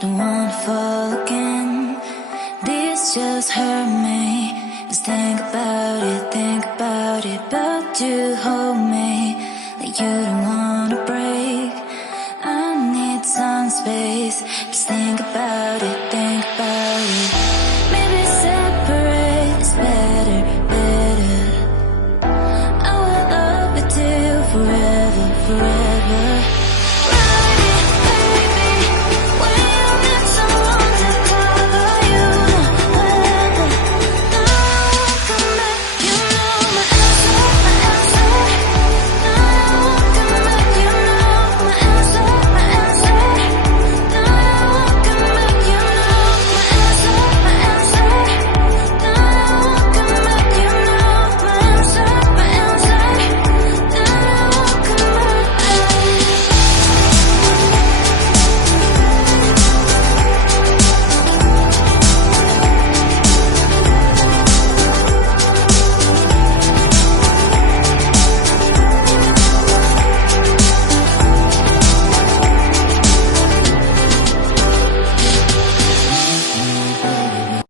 don't wanna fall again. This just hurt me. Just think about it, but you hold me like you don't wanna break. I need some space, just think about it.